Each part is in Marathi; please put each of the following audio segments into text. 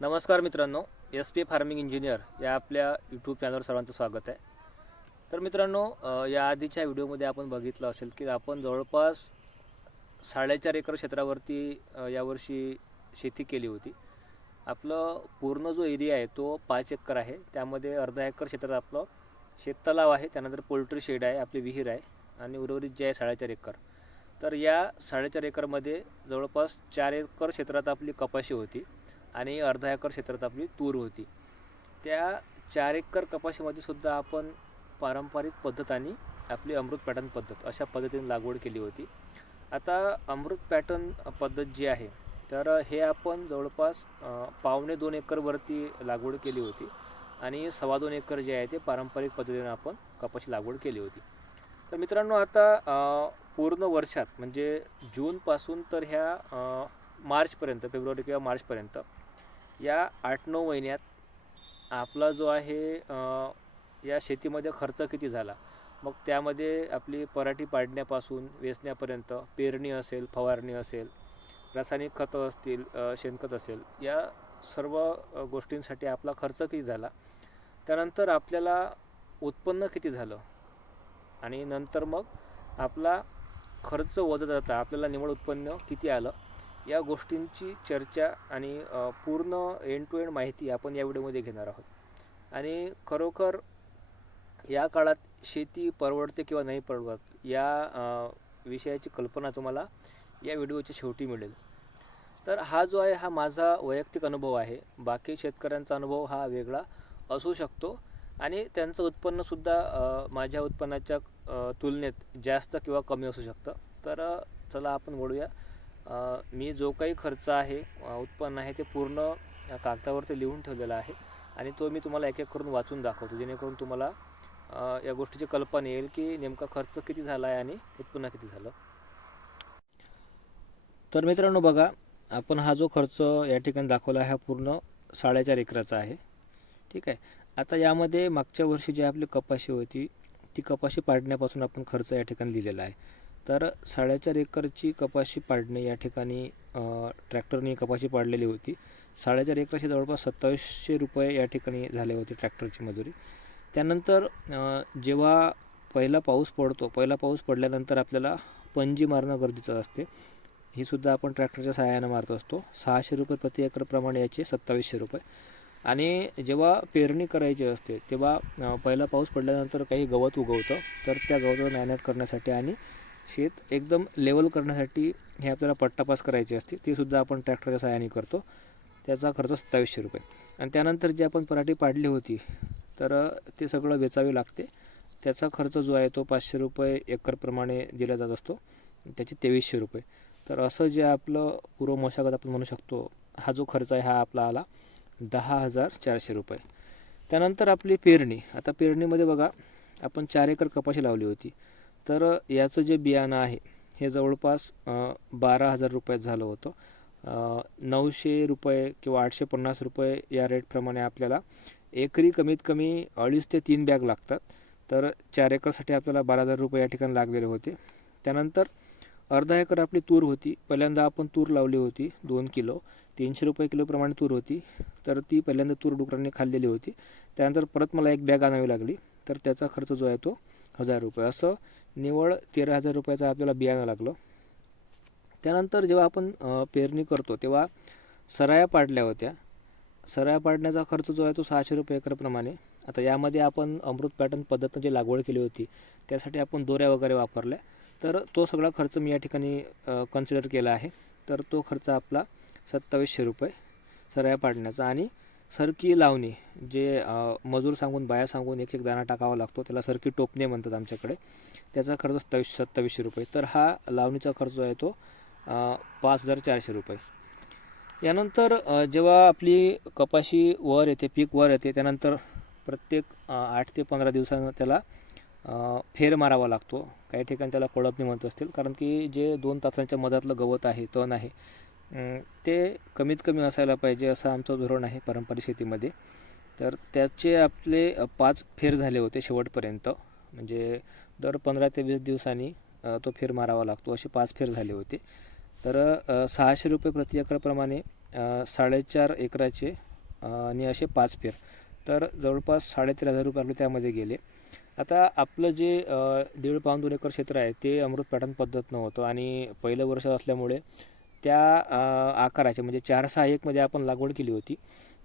नमस्कार मित्रांनो, एस पी फार्मिंग इंजिनियर या आपल्या यूट्यूब चॅनलवर सर्वांचं स्वागत आहे. तर मित्रांनो, या आधीच्या व्हिडिओमध्ये आपण बघितलं असेल की आपण जवळपास 4.5 एकर क्षेत्रावरती यावर्षी शेती केली होती. आपलं पूर्ण जो एरिया आहे तो 5 एकर आहे. त्यामध्ये अर्धा एकर क्षेत्रात आपलं शेततलाव आहे, त्यानंतर पोल्ट्री शेड आहे, आपली विहीर आहे आणि उर्वरित जे आहे 4.5 एकर. तर या 4.5 एकरमध्ये जवळपास 4 एकर क्षेत्रात आपली कपाशी होती आणि अर्धा एकर क्षेत्रात आपली तूर होती. त्या 4 एकर कपाशीमध्ये सुद्धा आपण पारंपरिक पद्धत आणि आपली अमृत पॅटर्न पद्धत अशा पद्धतीने लागवड केली होती. आता अमृत पॅटर्न पद्धत जी आहे, तर हे आपण जवळपास 1.25 एकरवरती लागवड केली होती आणि 2.25 एकर जे आहे ते पारंपरिक पद्धतीने आपण कपाशी लागवड केली होती. तर मित्रांनो, आता पूर्ण वर्षात म्हणजे जूनपासून तर ह्या मार्चपर्यंत, फेब्रुवारी किंवा मार्चपर्यंत या 8-9 महिन्यात आपला जो आहे या शेतीमध्ये खर्च किती झाला, मग त्यामध्ये आपली पराठी पाडण्यापासून वेचण्यापर्यंत पेरणी असेल, फवारणी असेल, रासायनिक खतं असतील, शेणखत असेल, या सर्व गोष्टींसाठी आपला खर्च किती झाला, त्यानंतर आपल्याला उत्पन्न किती झालं आणि नंतर मग आपला खर्च वजा जाता आपल्याला निव्वळ उत्पन्न किती आलं, या गोष्टींची चर्चा आणि पूर्ण एंड टू एंड माहिती आपण या व्हिडिओमध्ये घेणार आहोत. आणि खरोखर या काळात शेती परवडते किंवा नाही परवडत या विषयाची कल्पना तुम्हाला या व्हिडिओच्या शेवटी मिळेल. तर हा जो आहे हा माझा वैयक्तिक अनुभव आहे. बाकी शेतकऱ्यांचा अनुभव हा वेगळा असू शकतो आणि त्यांचं उत्पन्नसुद्धा माझ्या उत्पन्नाच्या तुलनेत जास्त किंवा कमी असू शकतं. तर चला आपण वळूया. मी जो काही खर्च आहे, उत्पन्न आहे, ते पूर्ण कागदावरती लिहून ठेवलेला आहे आणि तो मी तुम्हाला एक एक करून वाचून दाखवतो, जेणेकरून तुम्हाला या गोष्टीची कल्पना येईल की नेमका खर्च किती झाला आहे आणि उत्पन्न किती झालं. तर मित्रांनो बघा, आपण हा जो खर्च या ठिकाणी दाखवला आहे हा पूर्ण 4.5 एकराचा आहे. ठीक आहे. आता यामध्ये मागच्या वर्षी जी आपली कपाशी होती ती कपाशी पाडण्यापासून आपण खर्च या ठिकाणी दिलेला आहे. तर 4.5 एकरची कपाशी पाडणे या ठिकाणी ट्रॅक्टरने कपाशी पाडलेली होती. 4.5 एकराचे जवळपास 2700 रुपये या ठिकाणी झाले होते ट्रॅक्टरची मजुरी. त्यानंतर जेव्हा पहिला पाऊस पडल्यानंतर आपल्याला पंजी मारणं गरजेचं असते. ही सुद्धा आपण ट्रॅक्टरच्या सहाय्यानं मारत असतो. 600 रुपये प्रति एकरप्रमाणे याचे 2700 रुपये. आणि जेव्हा पेरणी करायची असते तेव्हा पहिला पाऊस पडल्यानंतर काही गवत उगवतं, तर त्या गवताचा नायनाट करण्यासाठी आणि शेत एकदम लेवल करण्यासाठी हे आपल्याला पट्टापास करायची असते, ती सुद्धा आपण ट्रॅक्टरच्या सहाय्याने करतो. त्याचा खर्च 2700 रुपये. आणि त्यानंतर जी आपण पराठी पाडली होती तर ते सगळं वेचावे लागते. त्याचा खर्च जो आहे तो 500 रुपये एकरप्रमाणे दिला जात असतो, त्याचे 2300 रुपये. तर असं जे आपलं पूर्व मशागत आपण म्हणू शकतो, हा जो खर्च आहे हा आपला आला 10,400 रुपये. त्यानंतर आपली पेरणी. आता पेरणीमध्ये बघा, आपण 4 एकर कपाशी लावली होती. तर याचं जे बियाणं आहे हे जवळपास 12,000 रुपयात झालं होतं. 900 रुपये किंवा 850 रुपये या रेटप्रमाणे आपल्याला एकरी कमीत कमी 2.5 ते 3 बॅग लागतात. तर 4 एकरसाठी आपल्याला 12,000 रुपये या ठिकाणी लागलेले होते. त्यानंतर अर्धा एकर आपली तूर होती. पहिल्यांदा आपण तूर लावली होती 2 किलो, 300 रुपये किलोप्रमाणे तूर होती. तर ती पहिल्यांदा तूर डुकरांनी खाल्लेली होती. त्यानंतर परत मला एक बॅग आणावी लागली, तर त्याचा खर्च जो आहे तो 1,000 रुपये. असं निव्वळ 13,000 रुपयाचं आपल्याला बियाणं लागलं. त्यानंतर जेव्हा आपण पेरणी करतो तेव्हा सराया पाडल्या होत्या. सराया पाडण्याचा खर्च जो आहे तो 600 रुपये एकरप्रमाणे. आता यामध्ये आपण अमृत पॅटर्न पद्धतीने जी लागवड केली होती त्यासाठी आपण दोऱ्या वगैरे वापरल्या, तर तो सगळा खर्च मी या ठिकाणी कन्सिडर केला आहे. तर तो खर्च आपला 2700 रुपये सराया पाडण्याचा. आणि सरकी लावणी, जे मजूर सांगून, बाया सांगून एक एक दाणा टाकावा लागतो, त्याला सरकी टोपणे म्हणतात आमच्याकडे, त्याचा खर्च 2700 रुपये. तर हा लावणीचा खर्च जो आहे तो 5,400 रुपये. यानंतर जेव्हा आपली कपाशी वर येते, पीक वर येते, त्यानंतर प्रत्येक 8 ते 15 दिवसानं त्याला फेर मारावा लागतो. काही ठिकाणी त्याला पळपणी म्हणत असतील, कारण की जे 2 तासांच्या मधातलं गवत आहे, तण आहे, ते कमीत कमी असायला पाहिजे असं आमचं धोरण आहे पारंपरिक शेतीमध्ये. तर त्याचे आपले 5 फेर झाले होते शेवटपर्यंत. म्हणजे दर 15 ते 20 दिवसांनी तो फेर मारावा लागतो, असे 5 फेर झाले होते. तर 600 रुपये प्रति एकरप्रमाणे 4.5 एकराचे आणि असे 5 फेर, तर जवळपास 13,500 रुपये आपले त्यामध्ये गेले. आता आपलं जे 1.5 पाऊण 2 एकर क्षेत्र आहे ते अमृत पॅटर्न पद्धत नव्हतं आणि पहिलं वर्ष असल्यामुळे त्या आकाराचे म्हणजे 4-6-1 आपण लागवड केली होती.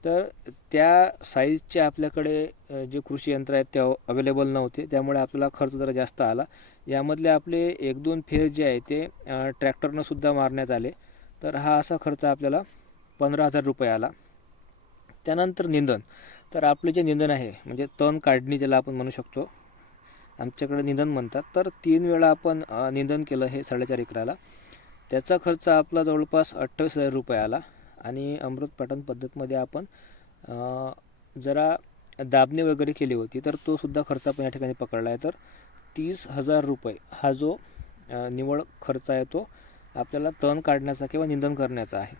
तर त्या साईजचे आपल्याकडे जे कृषी यंत्र आहेत ते अवेलेबल नव्हते, त्यामुळे आपल्याला खर्च जरा जास्त आला. यामधले आपले 1-2 फेर जे आहे ते ट्रॅक्टरनं सुद्धा मारण्यात आले. तर हा असा खर्च आपल्याला 15,000 रुपये आला. त्यानंतर निंदण, तर आपले जे निंदण आहे म्हणजे तण काढणी ज्याला आपण म्हणू शकतो, आमच्याकडे निंदण म्हणतात. तर 3 वेळा आपण निंदण केलं हे 4.5 एकराला. त्याचा खर्च आपला जवळपास 28,000 रुपये आला. आणि अमृत पॅटर्न पद्धतमध्ये आपण जरा दाबणी वगैरे केली होती, तर तो सुद्धा खर्च आपण या ठिकाणी पकडला आहे. तर 30,000 रुपये हा जो निव्वळ खर्च आहे तो आपल्याला तण काढण्याचा किंवा निंदण करण्याचा आहे.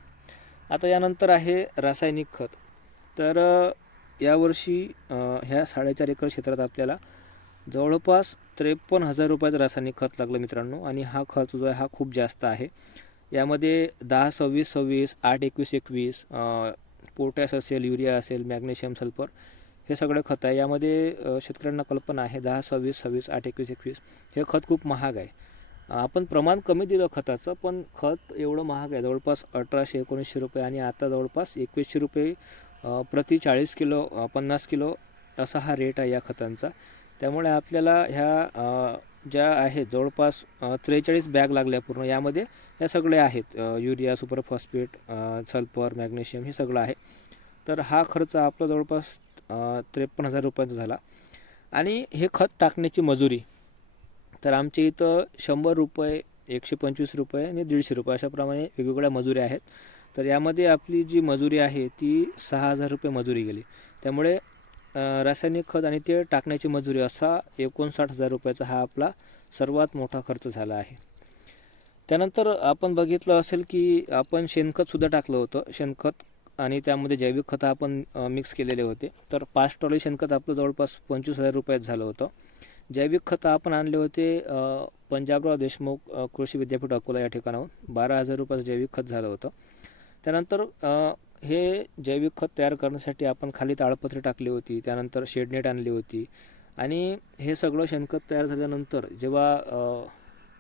आता यानंतर आहे रासायनिक खत. तर यावर्षी ह्या 4.5 एकर क्षेत्रात आपल्याला जवळपास 53,000 रुपयाचं रासायनिक खत लागलं मित्रांनो. आणि हा खर्च जो आहे हा खूप जास्त आहे. यामध्ये 10-26-26, 8-21-21, पोटॅश असेल, युरिया असेल, मॅग्नेशियम, सल्फर हे सगळे खत आहे. यामध्ये शेतकऱ्यांना कल्पना आहे 10-26-26, 8-21-21 हे खत खूप महाग आहे. आपण प्रमाण कमी दिलं खताचं, पण खत एवढं महाग आहे, जवळपास 1,800-1,900 रुपये आणि आता जवळपास 2,100 रुपये प्रति 40 किलो 50 किलो असा हा रेट आहे या खतांचा. त्यामुळे आपल्याला ह्या ज्या आहेत जवळपास 43 बॅग लागल्या पूर्ण. यामध्ये या सगळे आहेत, urea, super phosphate, sulphur, magnesium हे सगळं आहे. तर हा खर्च आपला जवळपास 53,000 रुपयांचा झाला. आणि हे खत टाकण्याची मजुरी, तर आमच्या इथं 100 रुपये, 125 रुपये आणि 150 रुपये अशाप्रमाणे वेगवेगळ्या मजुऱ्या आहेत. तर यामध्ये आपली जी मजुरी आहे ती 6,000 रुपये मजुरी गेली. त्यामुळे रासायनिक खत आणि ते टाकण्याची मजुरी असा 59,000 रुपयाचा हा आपला सर्वात मोठा खर्च झाला आहे. त्यानंतर आपण बघितलं असेल की आपण शेणखतसुद्धा टाकलं होतं. शेणखत आणि त्यामध्ये जैविक खतं आपण मिक्स केलेले होते. तर 5 ट्रॉली शेणखत आपलं जवळपास 25,000 रुपयात झालं होतं. जैविक खतं आपण आणले होते पंजाबराव देशमुख कृषी विद्यापीठ अकोला या ठिकाणाहून. 12,000 रुपयाचं जैविक खत झालं होतं. त्यानंतर हे जैविक खत तयार करण्यासाठी आपण खाली ताडपत्री टाकली होती, त्यानंतर शेडनेट आणली होती. आणि हे सगळं शेणखत तयार झाल्यानंतर जेव्हा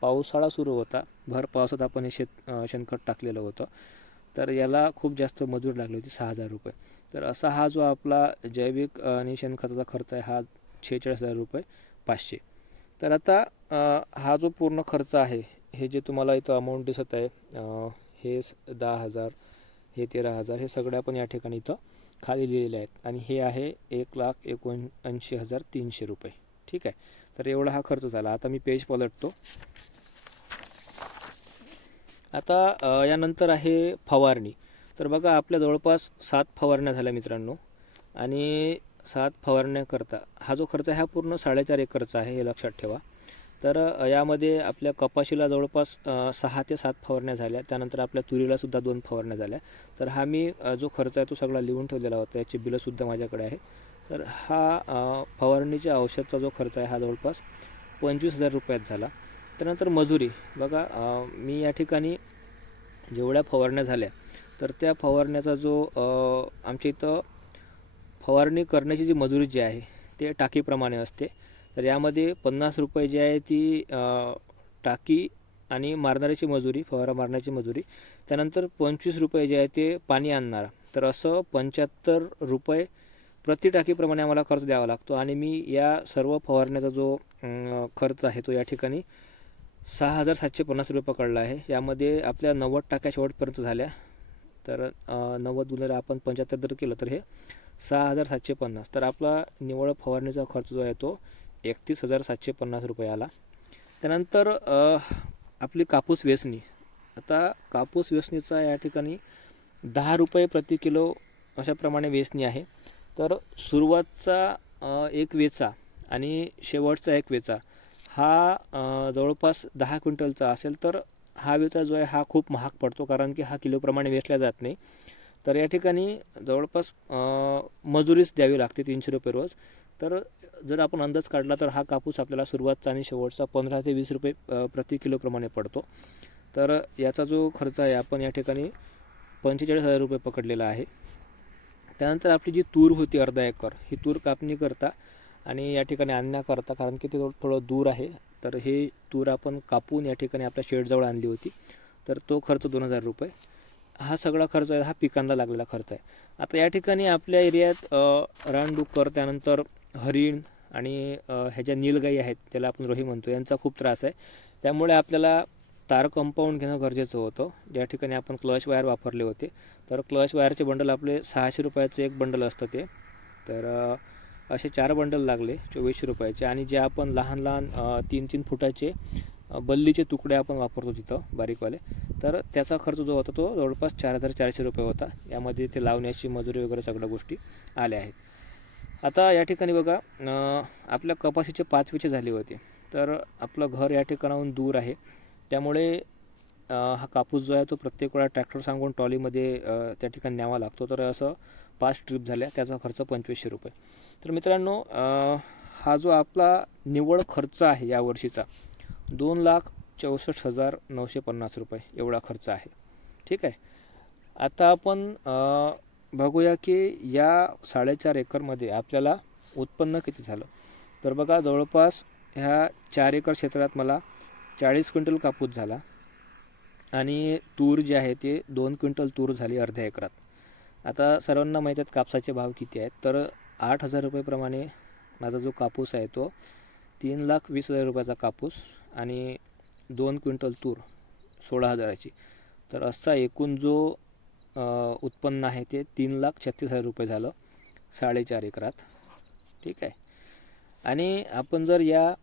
पावसाळा सुरू होता, भर पावसात आपण हे शेणखत टाकलेलं होतं, तर याला खूप जास्त मजूर लागली होती, 6,000 रुपये. तर असा हा जो आपला जैविक आणि शेणखताचा खर्च आहे हा 46,000 रुपये 500. तर आता हा जो पूर्ण खर्च आहे, हे जे तुम्हाला इथं अमाऊंट दिसत आहे, हे 10,000, हे 13,000, हे सगळे आपण या ठिकाणी इथं खाली लिहिलेले आहेत. आणि हे आहे 1,79,300 रुपये. ठीक आहे, तर एवढा हा खर्च झाला. आता मी पेज पलटतो. आता यानंतर आहे फवारणी. तर बघा आपल्या जवळपास 7 फवारण्या झाल्या मित्रांनो. आणि 7 फवारण्याकरता हा जो खर्च आहे हा पूर्ण 4.5 एकरचा आहे, हे लक्षात ठेवा. तर यामध्ये आपल्या कपाशीला जवळपास 6 ते 7 फवारण्या झाल्या. त्यानंतर आपल्या तुरीलासुद्धा 2 फवारण्या झाल्या. तर हा मी जो खर्च आहे तो सगळा लिहून ठेवलेला होता, याची बिलंसुद्धा माझ्याकडे आहे. तर हा फवारणीच्या औषधचा जो खर्च आहे हा जवळपास 25,000 रुपयात झाला. त्यानंतर मजुरी बघा, मी या ठिकाणी जेवढ्या फवारण्या झाल्या तर त्या फवारण्याचा जो आमच्या इथं फवारणी करण्याची जी मजुरी जी आहे ते टाकीप्रमाणे असते. तर यामध्ये 50 रुपये जी आहे ती टाकी आणि मारणाऱ्याची मजुरी, फवारा मारण्याची मजुरी. त्यानंतर 25 रुपये जे आहे ते पाणी आणणारा. तर असं 75 रुपये प्रति टाकीप्रमाणे आम्हाला खर्च द्यावा लागतो. आणि मी या सर्व फवारण्याचा जो खर्च आहे तो या ठिकाणी 6,750 रुपये पकडला आहे. यामध्ये आपल्या 90 टाक्या शेवटपर्यंत झाल्या. तर 90 गुणिले आपण 75 जर केलं तर हे 6,750. तर आपला निव्वळ फवारणीचा खर्च जो आहे तो 31,750 रुपये आला. त्यानंतर आपली कापूस वेचणी. आता कापूस वेचणीचा या ठिकाणी 10 रुपये प्रति किलो अशाप्रमाणे वेचणी आहे. तर सुरुवातचा एक वेचा आणि शेवटचा एक वेचा हा जवळपास 10 क्विंटलचा असेल. तर हा वेचा जो आहे हा खूप महाग पडतो, कारण की हा किलोप्रमाणे वेचला जात नाही. तर या ठिकाणी जवळपास मजुरीच द्यावी लागते 300 रुपये रोज. तर जर आपण अंदाज काढला तर हा कापूस आपल्याला सुरुवातचा आणि शेवटचा 15 ते 20 रुपये प्रति किलोप्रमाणे पडतो. तर याचा जो खर्च आहे आपण या ठिकाणी 45,000 रुपये पकडलेला आहे. त्यानंतर आपली जी तूर होती अर्धा एकर, ही तूर कापणी करता आणि या ठिकाणी आणण्याकरता, कारण की ते थोडं दूर आहे, तर हे तूर आपण कापून या ठिकाणी आपल्या शेडजवळ आणली होती, तर तो खर्च 2000 रुपये. हा सगळा खर्च आहे, हा पिकांना लागलेला खर्च आहे. आता या ठिकाणी आपल्या एरियात रानडुक्कर, त्यानंतर हरिण आणि ह्या नीलगाई आहेत, त्याला आपण रोही म्हणतो, यांचा खूप त्रास आहे. त्यामुळे आपल्याला तार कंपाऊंड घेणं गरजेचं होतं. ज्या ठिकाणी आपण क्लच वायर वापरले होते, तर क्लच वायरचे बंडल आपले 600 रुपयाचं एक बंडल असतं ते. तर असे 4 बंडल लागले 2400 रुपयाचे. आणि जे आपण लहान लहान 3-3 फुटाचे बल्लीचे तुकडे आपण वापरतो तिथं बारीकवाले, तर त्याचा खर्च जो होता तो जवळपास 4400 रुपये होता. यामध्ये ते लावण्याची मजुरी वगैरे सगळ्या गोष्टी आल्या आहेत. आता या ठिकाणी बघा, आपल्या कपाशीचे 5 विचे झाले होते, तर आपलं घर या ठिकाणाहून दूर आहे, त्यामुळे हा कापूस जो आहे तो प्रत्येक वेळा ट्रॅक्टर सांगून ट्रॉलीमध्ये त्या ठिकाणी न्यावा लागतो. तर असं 5 ट्रिप झाल्या, त्याचा खर्च 2500 रुपये. तर मित्रांनो, हा जो आपला निव्वळ खर्च आहे यावर्षीचा 2,64,950 रुपये एवढा खर्च आहे. ठीक आहे. आता आपण बघूया की या 4.5 एकरमध्ये आपल्याला उत्पन्न किती झालं. तर बघा, जवळपास ह्या 4 एकर क्षेत्रात मला 40 क्विंटल कापूस झाला आणि तूर जे आहे ते 2 क्विंटल तूर झाली अर्ध्या एकरात. आता सर्वांना माहीत आहेत कापसाचे भाव किती आहेत, तर 8,000 रुपयेप्रमाणे माझा जो कापूस आहे तो 3,20,000 रुपयाचा कापूस आणि 2 क्विंटल तूर 16,000ची. तर असा एकूण जो उत्पन्न आहे ते 3,36,000 रुपये झालं 4.5 एकरात. ठीक आहे. आणि आपण जर या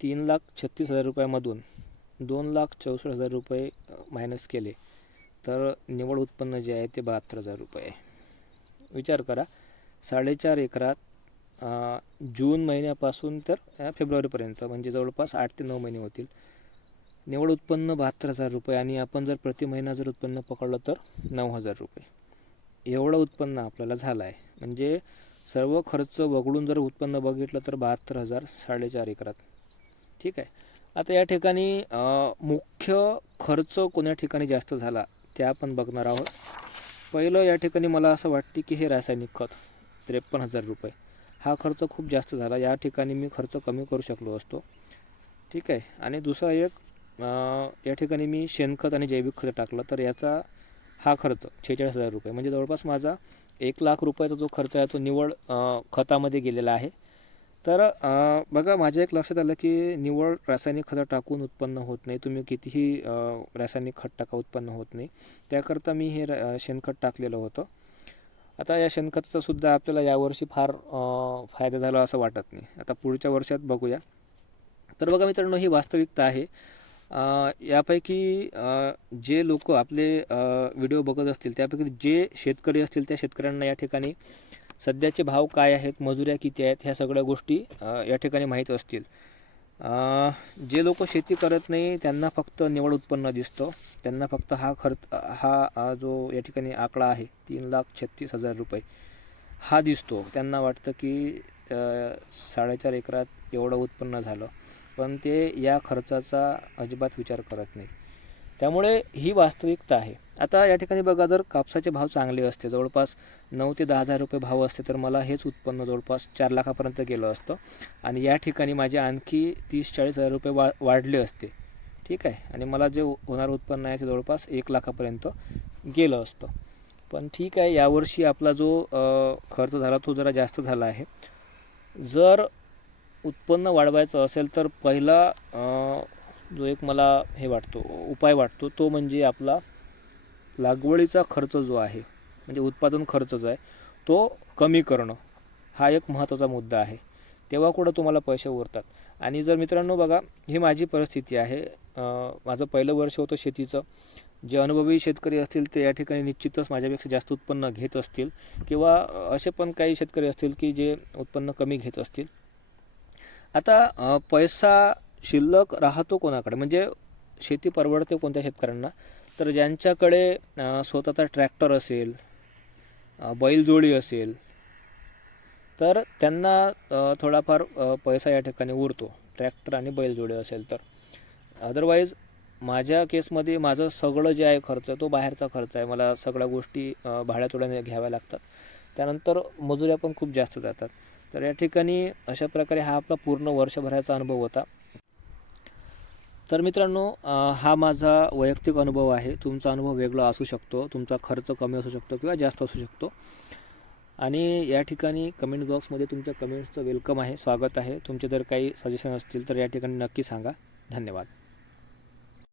3,36,000 रुपयामधून 2,64,000 रुपये मायनस केले, तर निव्वळ उत्पन्न जे आहे ते 72,000 रुपये आहे. विचार करा, 4.5 एकरात जून महिन्यापासून तर फेब्रुवारीपर्यंत, म्हणजे जवळपास 8 ते 9 महिने होतील, निव्वळ उत्पन्न 72,000 रुपये. आणि आपण जर प्रति महिना जर उत्पन्न पकडलं तर 9,000 रुपये एवढं उत्पन्न आपल्याला झालं आहे. म्हणजे सर्व खर्च वगळून जर उत्पन्न बघितलं तर 72,000 4.5 एकरात. ठीक आहे. आता या ठिकाणी मुख्य खर्च कोण्या ठिकाणी जास्त झाला ते आपण बघणार आहोत. पहिलं या ठिकाणी मला असं वाटते की हे रासायनिक खत 53,000 रुपये, हा खर्च खूप जास्त झाला. या ठिकाणी मी खर्च कमी करू शकलो असतो. ठीक आहे. आणि दुसरा एक, या ठिकाणी मी शेणखत आणि जैविक खत टाकलं, तर याचा हा खर्च 46,000 रुपये, म्हणजे जवळपास माझा 1,00,000 रुपयाचा जो खर्च आहे तो निव्वळ खतामध्ये गेलेला आहे. तर बघा, माझ्या एक लक्षात आलं की निव्वळ रासायनिक खतं टाकून उत्पन्न होत नाही. तुम्ही कितीही रासायनिक खत टाका, उत्पन्न होत नाही. त्याकरता मी हे शेणखत टाकलेलं होतं. आता या शेणखताचा सुद्धा आपल्याला यावर्षी फार फायदा झाला असं वाटत नाही. आता पुढच्या वर्षात बघूया. तर बघा मित्रांनो, ही वास्तविकता आहे. यापैकी जे लोक आपले व्हिडिओ बघत असतील, त्यापैकी जे शेतकरी असतील, त्या शेतकऱ्यांना या ठिकाणी सध्याचे भाव काय आहेत, मजुऱ्या किती आहेत, ह्या सगळ्या गोष्टी या ठिकाणी माहीत असतील. जे लोक शेती करत नाही त्यांना फक्त निव्वळ उत्पन्न दिसतं. त्यांना फक्त हा जो या ठिकाणी आकडा आहे 3,36,000 रुपये हा दिसतो. त्यांना वाटतं की 4.5 एकरात एवढं उत्पन्न झालं, पण ते या खर्चाचा अजिबात विचार करत नाही. त्यामुळे ही वास्तविकता आहे. आता या ठिकाणी बघा, जर कापसाचे भाव चांगले असते, जवळपास 9 ते 10,000 रुपये भाव असते, तर मला हेच उत्पन्न जवळपास 4 लाखापर्यंत गेलं असतं. आणि या ठिकाणी माझे आणखी 30-40,000 रुपये वाढले असते. ठीक आहे. आणि मला जे होणारं उत्पन्न आहे ते जवळपास 1 लाखापर्यंत गेलं असतं. पण ठीक आहे, यावर्षी आपला जो खर्च झाला तो जरा जास्त झाला आहे. जर उत्पन्न वाढवायचं असेल तर पहिला जो एक मला उपाय वाटतो तो म्हणजे आपला लागवडीचा खर्च जो आहे, म्हणजे उत्पादन खर्च जो आहे तो कमी करणं, हा एक महत्त्वाचा मुद्दा आहे. तेव्हा कुठं तुम्हाला पैसे उरतात. आणि जर मित्रांनो बघा, ही माझी परिस्थिती आहे. माझं पहिलं वर्ष होतं शेतीचं. जे अनुभवी शेतकरी असतील ते या ठिकाणी निश्चितच माझ्यापेक्षा जास्त उत्पन्न घेत असतील, किंवा असे पण काही शेतकरी असतील की जे उत्पन्न कमी घेत असतील. आता पैसा शिल्लक राहतो कोणाकडे, म्हणजे शेती परवडते कोणत्या शेतकऱ्यांना, तर ज्यांच्याकडे स्वतःचा ट्रॅक्टर असेल, बैलजोडी असेल, तर त्यांना थोडाफार पैसा या ठिकाणी उरतो, ट्रॅक्टर आणि बैलजोडी असेल तर. अदरवाईज माझ्या केसमध्ये माझं सगळं जे आहे खर्च तो बाहेरचा खर्च आहे. मला सगळ्या गोष्टी भाड्यातोड्याने घ्याव्या लागतात. त्यानंतर मजुऱ्या पण खूप जास्त जातात. तर या ठिकाणी अशा प्रकारे हा आपला पूर्ण वर्षभराचा अनुभव होता. तर मित्रांनो, हा माझा वैयक्तिक अनुभव आहे. तुमचा अनुभव वेगळा असू शकतो, तुमचा खर्च कमी असू शकतो किंवा जास्त असू शकतो. आणि या ठिकाणी कमेंट बॉक्समध्ये तुमच्या कमेंट्सचं वेलकम आहे, स्वागत आहे. तुमचे जर काही सजेशन असतील तर या ठिकाणी नक्की सांगा. धन्यवाद.